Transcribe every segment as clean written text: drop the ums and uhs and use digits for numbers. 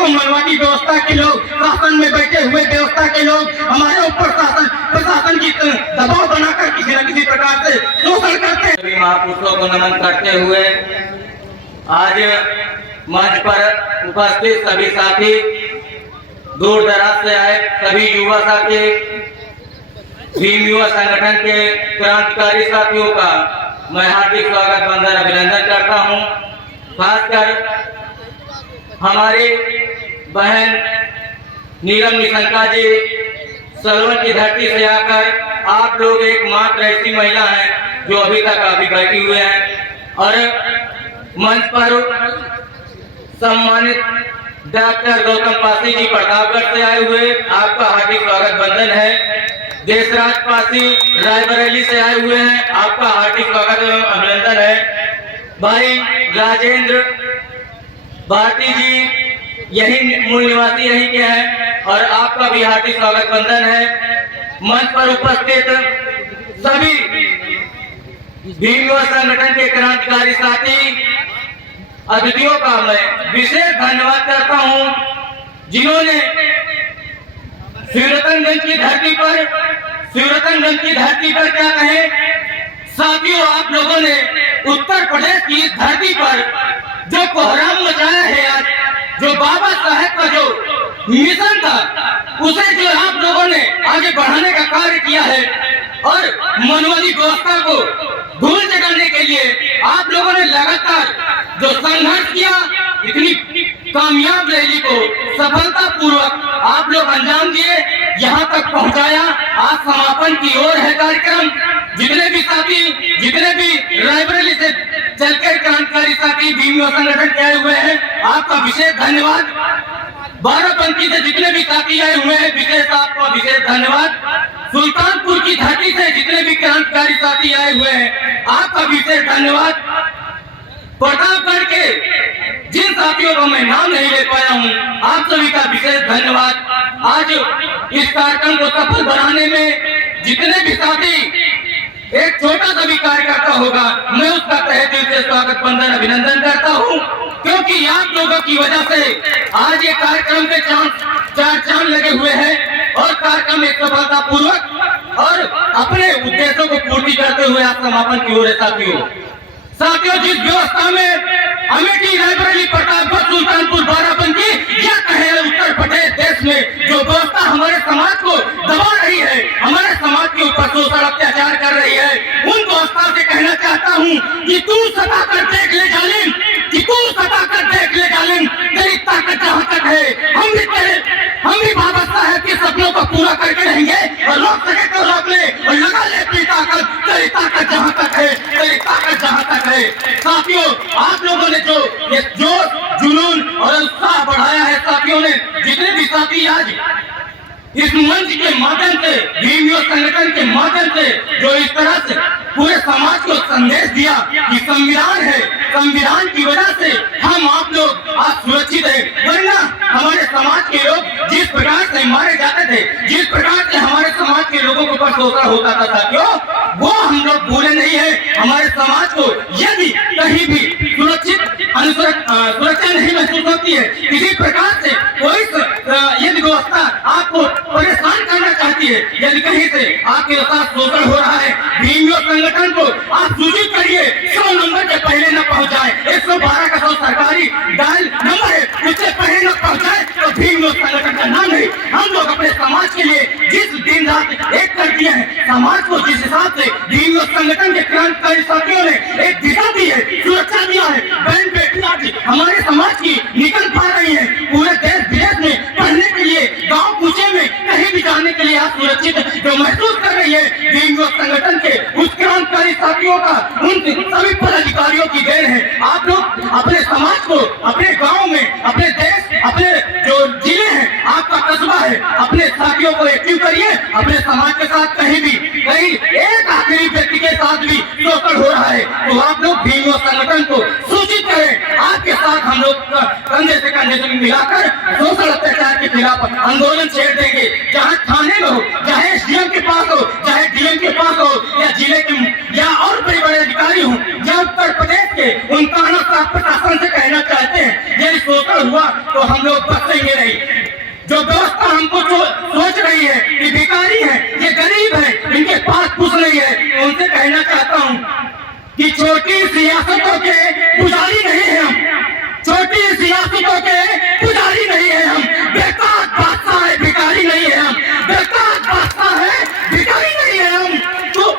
को मनवादी व्यवस्था के लोग, शासन में बैठे हुए व्यवस्था के लोग हमारे ऊपर प्रशासन की दबाव बनाकर किसी न किसी प्रकार से शोषण करते हैं। सभी महापुरुषों को नमन करते हुए आज मंच पर उपस्थित सभी साथी, दूर दराज से आए सभी युवा साथी, भीम युवा संगठन के क्रांतिकारी साथियों का मैं हार्दिक स्वागत वंदन अभिनंदन करता हूं। खासकर हमारी बहन नीलम निशंका जी सलवन की धरती से आकर आप लोग एकमात्र ऐसी महिला हैं जो अभी तक काफी बैठी हुए हैं और मंच पर सम्मानित डॉक्टर गौतम पासी जी प्रतापगढ़ से आए हुए, आपका हार्दिक स्वागत वंदन है। देशराज पासी रायबरेली से आए हुए हैं, आपका हार्दिक स्वागत अभिनंदन है। भाई राजेंद्र भारती जी यही मूल निवासी यही के हैं और आपका भी हार्दिक स्वागत वंदन है। मंच पर उपस्थित सभी भीम युवा संगठन के क्रांतिकारी साथी अतिथियों का मैं विशेष धन्यवाद करता हूं, जिन्होंने शिवरतनगंज की धरती पर क्या कहे साथियों, आप लोगों ने उत्तर प्रदेश की इस धरती पर जो कोहराम मचाया है आज, जो बाबा साहेब का जो मिशन था उसे जो आप लोगों ने आगे बढ़ाने का कार्य किया है और मनवादी व्यवस्था को धूल जगाने के लिए आप लोगों ने लगातार जो संघर्ष किया, इतनी कामयाब रैली को सफलता पूर्वक आप लोग अंजाम दिए, यहाँ तक पहुँचाया। आज समापन की ओर है कार्यक्रम। जितने भी साथी, जितने भी रायबरेली से चलकर क्रांतिकारी साथी भीम युवा संगठन के आए हुए हैं, आपका विशेष धन्यवाद। बाराबंकी से जितने भी साथी आए हुए हैं, विशेष आपका विशेष धन्यवाद। सुल्तानपुर की धरती से जितने भी क्रांतिकारी साथी आए हुए हैं, आपका विशेष धन्यवाद। प्रतापगढ़ के जिन साथियों को मैं नाम नहीं ले पाया हूं, आप सभी का विशेष धन्यवाद। आज इस कार्यक्रम को सफल बनाने में जितने भी साथी, एक छोटा सा भी कार्यकर्ता होगा, मैं उसका तहे दिल से स्वागत वंदन अभिनंदन करता हूं, क्योंकि आप लोगों की वजह से आज ये कार्यक्रम के चार चांद लगे हुए हैं और कार्यक्रम एक सफलता पूर्वक और अपने उद्देश्यों को पूर्ति करते हुए आप समापन की ओर है। साथियों, जिस व्यवस्था में अमेठी, रायबरेली, प्रतापगढ़, सुल्तानपुर, बाराबंकी या कहे उत्तर प्रदेश देश में जो व्यवस्था हमारे समाज को दबा रही है, हमारे समाज के ऊपर शोषण अत्याचार कर रही है, उन व्यवस्था से कहना चाहता हूँ कि तू सता कर देख ले जालिम, कि तू सता कर देख ले जालिम, तेरी ताकत जहाँ तक है हम भी बाबा साहेब के सपनों को पूरा करके रहेंगे और रोक सके तो रोक ले और लगा ले अपनी ताकत, तेरी ताकत जहाँ तक है, तेरी ताकत जहाँ तक है। साथियों, आप लोगों ने जो ये जोश, जुनून और उत्साह बढ़ाया है, साथियों ने जितने भी साथी आज इस मंच के माध्यम से, भीम युवा संगठन के माध्यम से जो इस तरह से पूरे समाज को संदेश दिया कि संविधान है, संविधान की वजह से हम आप लोग आज सुरक्षित है, वरना हमारे समाज के लोग जिस प्रकार से मारे जाते थे, जिस प्रकार से हमारे समाज के लोगों के ऊपर शोषण होता था साथियों, वो हम लोग भूले नहीं है। हमारे समाज को यदि कहीं भी सुरक्षा नहीं महसूस होती है, किसी प्रकार से कोई यदि व्यवस्था आपको परेशान करना चाहती है, यदि कहीं से आपके साथ शोषण हो रहा है, भीम युवा संगठन को आप सूचित करिए। 100 नंबर के पहले न पहुंच जाए, 112 का 100 सरकारी डायल नंबर है, उससे पहले न पहुंच जाए तो भीम युवा संगठन का नाम नहीं। हम लोग अपने समाज के लिए जिस दिन रात एक कर दिए हैं, समाज को जिस हिसाब से भीम युवा संगठन के क्रांतिकारी साथियों ने एक दिशा दी है, सुरक्षा दिया है, बहन बेटी आज हमारे समाज की निकल पा रही है, पूरे देश विदेश में पढ़ने के लिए, गाँव कूचे में कहीं भी जाने के लिए आप सुरक्षित जो महसूस कर रही है, भीम युवा संगठन के उस क्रांतिकारी साथियों का, उन सभी पदाधिकारियों की देन है। आप लोग अपने समाज को, अपने गांव में, अपने देश, अपने जो जिले हैं, आपका कस्बा है, अपने साथियों को एक्टिव करिए। अपने समाज के साथ कहीं एक आखिरी व्यक्ति के साथ भी शोषण हो रहा है तो आप लोग भीम युवा संगठन को सूचित करें। आपके साथ हम लोग कंधे से कंधे से मिलाकर शोषण अत्याचार के खिलाफ आंदोलन छेड़ देंगे। जहाँ थाने में हो, चाहे सीएम के पास हो, चाहे डीएम के पास हो, या जिले के या और बड़े बड़े अधिकारी हो, या उत्तर प्रदेश करके उन कानून प्रशासन से कहना चाहते हैं, यदि शोषण हुआ तो हम लोग बचेंगे नहीं। जो व्यवस्था हमको सोच रही है कि भिखारी है, ये गरीब है, इनके पास कुछ नहीं है, उनसे कहना चाहता हूँ कि छोटी सियासतों के पुजारी नहीं है हम, छोटी सियासतों के पुजारी नहीं है हम, बेकार बादशाह है, भिखारी नहीं है हम, बेकार बादशाह है, भिखारी नहीं है हम, तो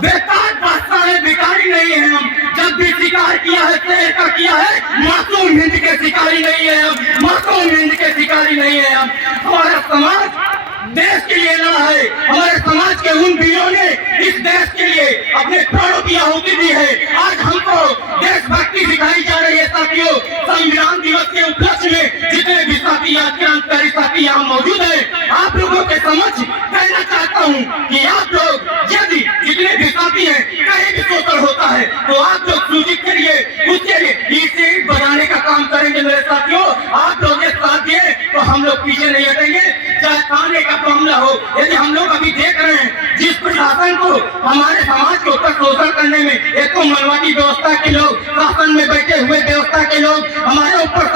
बेकार बादशाह है, भिखारी नहीं है हम। जब भी शिकार किया है शेर का किया है, मासूम हिंद के शिकारी नहीं है हम, मासूम हिंद के शिकारी नहीं है हम। हमारा समाज देश के लिए लड़ा है, हमारे समाज के उन वीरों ने इस देश के लिए अपने प्राणों की आहुति दी है। आज हमको देशभक्ति सिखाई जा रही है साथियों। संविधान दिवस के उपलक्ष्य में जितने भी साथी आज क्रांतिकारी साथी यहाँ मौजूद है, आप लोगों के समक्ष कहना चाहता हूँ कि आप लोग यदि जितने भी साथी हैं कहीं भी शोषण होता है तो आप लोग सूचित करिए, उसके लिए इसे बजाने का काम करेंगे मेरे साथियों। आप लोग एक साथ दिए तो हम लोग पीछे नहीं हटेंगे, चाहे खाने का मामला हो। यदि हम लोग अभी देख रहे हैं जिस प्रशासन को हमारे समाज के ऊपर शोषण करने में, एक तो मनवादी व्यवस्था के लोग, शासन में बैठे हुए व्यवस्था के लोग हमारे ऊपर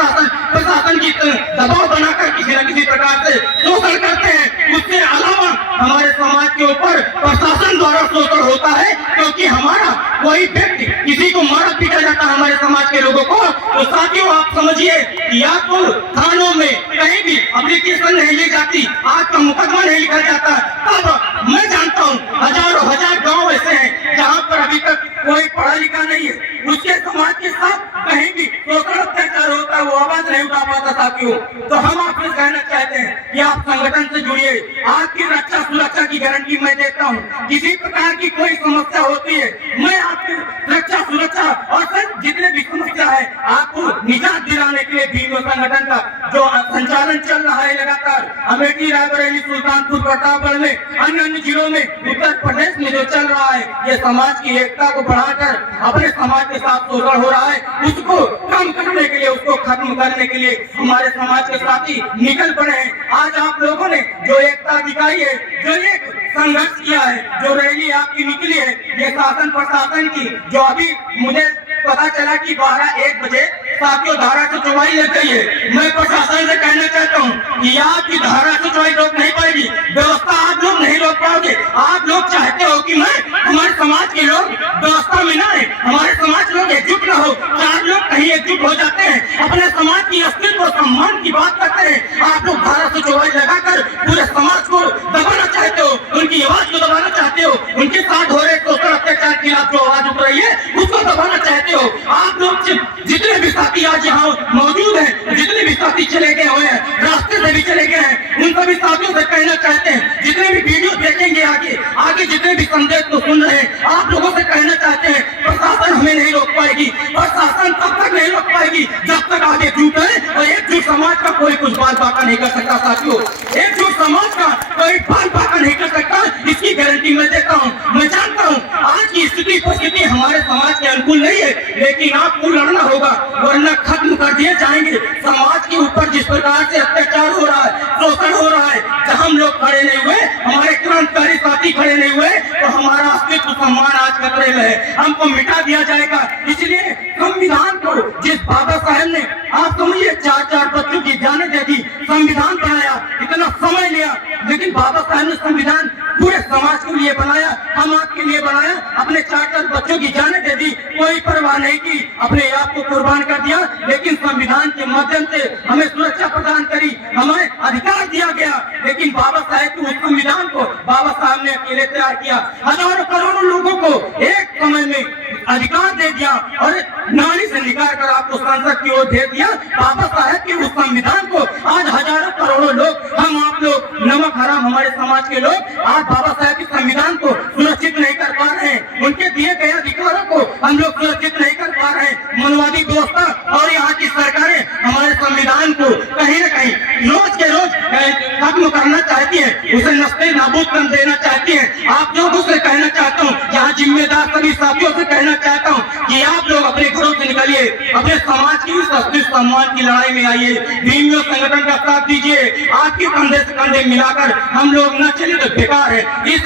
प्रशासन की दबाव बनाकर किसी न किसी प्रकार से शोषण करते हैं। उसके अलावा हमारे समाज के ऊपर प्रशासन द्वारा शोषण होता है, क्योंकि हमारा कोई व्यक्ति किसी को मारा पीटा जाता है हमारे समाज के लोगों को, तो साथियों आप समझिए या तो थानों में कहीं भी एप्लीकेशन नहीं ली जाती, आपका मुकदमा नहीं लिखा जाता। तब मैं जानता हूँ हजारों हजार गांव ऐसे हैं जहाँ पर अभी तक कोई पढ़ा लिखा नहीं है, उसके समाज के साथ कहीं भी शोषण अत्याचार होता है, वो आवाज नहीं उठा पाता साथियों। तो हम आपसे कहना चाहते हैं कि आप संगठन से जुड़िए, आपकी रक्षा सुरक्षा की गारंटी मैं देता हूँ। किसी प्रकार की कोई समस्या होती है, मैं आपकी रक्षा सुरक्षा और जितने भी समस्या है आपको निजात दिलाने के लिए भीम संगठन का जो संचालन चल रहा है लगातार अमेठी, रायबरेली, सुल्तानपुर, प्रतापगढ़ में, अन्य जिलों में, उत्तर प्रदेश में जो चल रहा है, ये समाज की एकता को बढ़ाकर अपने समाज के साथ शोषण हो रहा है उसको कम करने के लिए, उसको खत्म करने के लिए हमारे समाज के साथी निकल पड़े हैं। आज आप लोगों ने जो एकता दिखाई है, जो एक संघर्ष किया है, जो रैली आपकी निकली है, ये शासन प्रशासन की, जो अभी मुझे पता चला कि 12-1 बजे साथियों धारा 144 लग गई है। मैं प्रशासन से कहना चाहता हूँ कि आपकी धारा 144 रोक नहीं पाएगी, व्यवस्था आप लोग नहीं रोक पाओगे। आप लोग चाहते हो कि मैं हमारे समाज के लोग व्यवस्था में ना है, हमारे समाज लोग एकजुट न हो, चार लोग कहीं एकजुट हो जाते हैं, अपने समाज की अस्तित्व और सम्मान की बात करते हैं। आप लोग धारा 144 लगाकर पूरे समाज को दबाना चाहते हो, उनकी आवाज को दबाना चाहते हो, उनके साथ हो रहे शोषण अत्याचार के खिलाफ जो आवाज उठ रही है उसको दबाना चाहते हो। आप लोग जितने भी साथी आज यहाँ मौजूद हैं, जितने भी साथी चले गए हुए हैं, रास्ते से भी चले गए हैं, उन सभी साथियों से कहना चाहते हैं, जितने भी वीडियो देखेंगे आगे जितने भी संदेश को सुन रहे हैं, आप लोगों से कहना चाहते हैं प्रशासन हमें नहीं रोक पाएगी, प्रशासन तब तक नहीं रोक पाएगी जब तक आप एकजुट है। और एकजुट समाज का कोई कुछ बाल बाका नहीं कर सकता साथियों, एकजुट समाज का कोई बाल बाका नहीं कर सकता, इसकी गारंटी मैं देता हूँ। मैं जानता हूँ आज की स्थिति परिस्थिति हमारे समाज के अनुकूल नहीं है, लेकिन आपको लड़ना होगा वरना खत्म कर दिए जाएंगे। समाज के ऊपर जिस प्रकार से अत्याचार हो रहा है, शोषण हो रहा है, जब हम लोग खड़े नहीं हुए, हमारे क्रांतिकारी साथी खड़े नहीं हुए, तो हमारा अस्तित्व सम्मान आज खतरे में है, हमको मिटा दिया जाएगा। इसलिए संविधान को जिस बाबा साहब ने आप समझिए 4-4 बच्चों की जाने दे दी, संविधान बनाया, इतना समय लिया, लेकिन बाबा साहब ने संविधान पूरे समाज के लिए बनाया, हम आपके लिए बनाया, अपने 4-4 बच्चों की जाने दे दी, कोई परवाह नहीं की, अपने आप को कुर्बान कर दिया, लेकिन संविधान के माध्यम से हमें सुरक्षा प्रदान करी, हमें अधिकार दिया गया। लेकिन बाबा साहेब के उस संविधान को बाबा साहब ने अकेले तैयार किया, हजारों करोड़ों लोगों को एक समय में अधिकार दे दिया और नाली से निकाल कर आपको संसद की ओर दे दिया। बाबा साहेब के उस संविधान को आज हजारों करोड़ों लोग, हम आप लोग, नमक हराम हमारे समाज के लोग आज बाबा साहेब के संविधान को सुरक्षित नहीं कर पा रहे हैं, उनके दिए गए अधिकारों को हम लोग सुरक्षित नहीं कर पा रहे हैं। मनवादी व्यवस्था और यहाँ की सरकारें हमारे संविधान को कहीं न कहीं रोज के रोज खत्म करना चाहती है, उसे नस्ते नाबूद कर देना चाहती है। आप लोगों से कहना चाहता हूँ, यहाँ जिम्मेदार सभी साथियों से कहना चाहता हूँ कि आप लोग अपने घरों से निकलिए, अपने समाज की इस अस्तित्व सम्मान की लड़ाई में आइए, भीम संगठन का साथ दीजिए। आपके कंधे से कंधे मिलाकर हम लोग न चले तो बेकार है। इस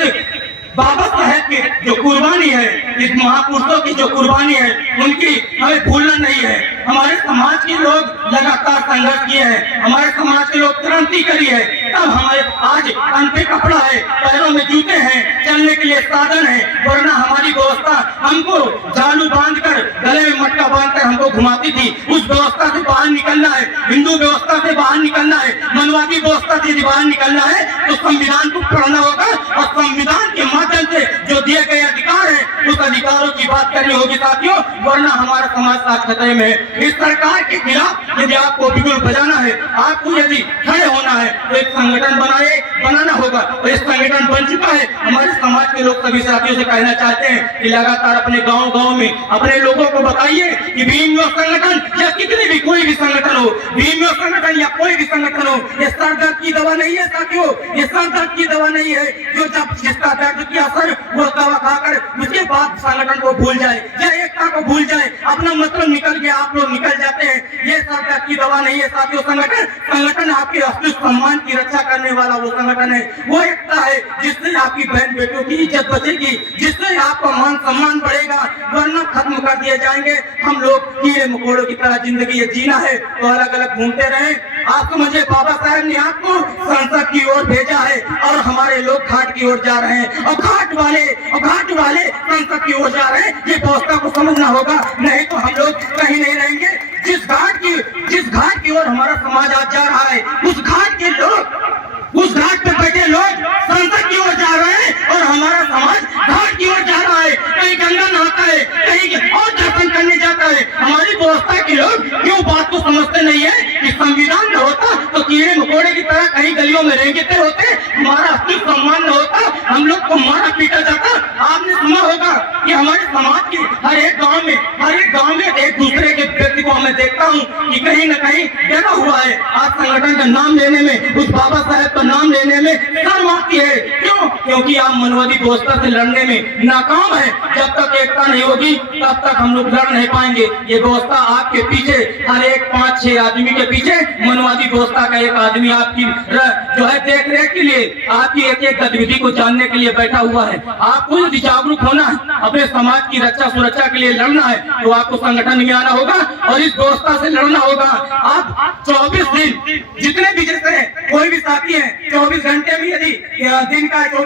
बाबा साहेब की जो कुर्बानी है, इस महापुरुषों की जो कुर्बानी है, उनकी हमें भूलना नहीं है। हमारे समाज के लोग लगातार संघर्ष किए हैं, हमारे समाज के लोग क्रांति करी है, तब हमारे आज कान पे कपड़ा है, पैरों में जूते हैं, चलने के लिए साधन है। वरना हमारी व्यवस्था हमको जालू बांधकर, गले में मटका बांधकर हमको घुमाती थी। उस व्यवस्था से बाहर निकलना है, हिंदू व्यवस्था से बाहर निकलना है, मनवादी व्यवस्था से बाहर निकलना है, तो संविधान को पढ़ना होगा और संविधान के माध्यम से जो दिए गए अधिकार है, उस अधिकारों की बात करनी होगी साथियों, वरना हमारा समाज आज खतरे में है। इस सरकार के खिलाफ यदि आपको बिगुल बजाना है, आपको यदि खड़े होना है, तो एक संगठन बनाना होगा। और इस संगठन बन चुका है। हमारे समाज के लोग सभी साथियों से कहना चाहते हैं कि लगातार अपने गांव में अपने लोगों को बताइए कि भीम योग संगठन या कितनी भी कोई भी संगठन हो, भीम योग संगठन या कोई भी संगठन हो, ये सर दर्द की दवा नहीं है साथियों, ये सर दर्द की दवा नहीं है जो जब जिसका दर्द किया सर वो दवा खाकर उसके बाद संगठन को भूल जाए या एकता को भूल जाए, अपना मतलब निकल गया, आप लोग निकल जाते हैं। ये सर दर्द की दवा नहीं है साथियों। संगठन आपके असली सम्मान की रक्षा करने वाला वो संगठन है, वो एकता है जिससे आपकी बहन बेटियों की इज्जत बचेगी, जिससे आपका मान सम्मान बढ़ेगा, वरना खत्म कर दिए जाएंगे। हम लोग कीड़े मकोड़ों की तरह जिंदगी ये जीना है तो अलग अलग घूमते रहे। आप समझे बाबा साहब ने आपको संसद की ओर भेजा है और हमारे लोग घाट की ओर जा रहे हैं, और घाट वाले संसद की ओर जा रहे हैं। ये व्यवस्था को समझना होगा, नहीं तो हम लोग कहीं नहीं रहेंगे। जिस घाट की ओर हमारा समाज आज जा रहा है, उस घाट पे बैठे लोग संसद की ओर जा रहे हैं और हमारा समाज घाट की ओर जा रहा है। कहीं गंगा नहाता है, कहीं और दर्शन करने जाता है। हमारी व्यवस्था के लोग क्यों बात को समझते नहीं है कि संविधान न होता तो कीड़े मकोड़े की तरह कहीं गलियों में रेंगते होते, हमारा असली सम्मान न होता, हम लोग को मारा पीटा जाता। आपने सुना होगा कि हमारे समाज के हर एक गांव में एक दूसरे के व्यक्ति को मैं देखता हूँ कि कहीं न कहीं डरा हुआ है। आज संगठन का नाम लेने में, उस बाबा साहब का नाम लेने में शर्म आती है। क्यों? क्योंकि आप मनवादी व्यवस्था से लड़ने में नाकाम है। जब तक एकता नहीं होगी तब तक हम लोग लड़ नहीं पाएंगे। ये व्यवस्था आपके पीछे, हर एक 5-6 आदमी के पीछे मनवादी व्यवस्था का एक आदमी आपकी जो है देख रेख के लिए, आपकी एक एक गतिविधि को जानने के लिए बैठा हुआ है। आपको यदि जागरूक होना है, अपने समाज की रक्षा सुरक्षा के लिए लड़ना है, तो आपको संगठन में आना होगा और इस व्यवस्था से लड़ना होगा। आप 24 दिन जितने भी जैसे कोई भी साथी है, 24 घंटे में यदि दिन का 24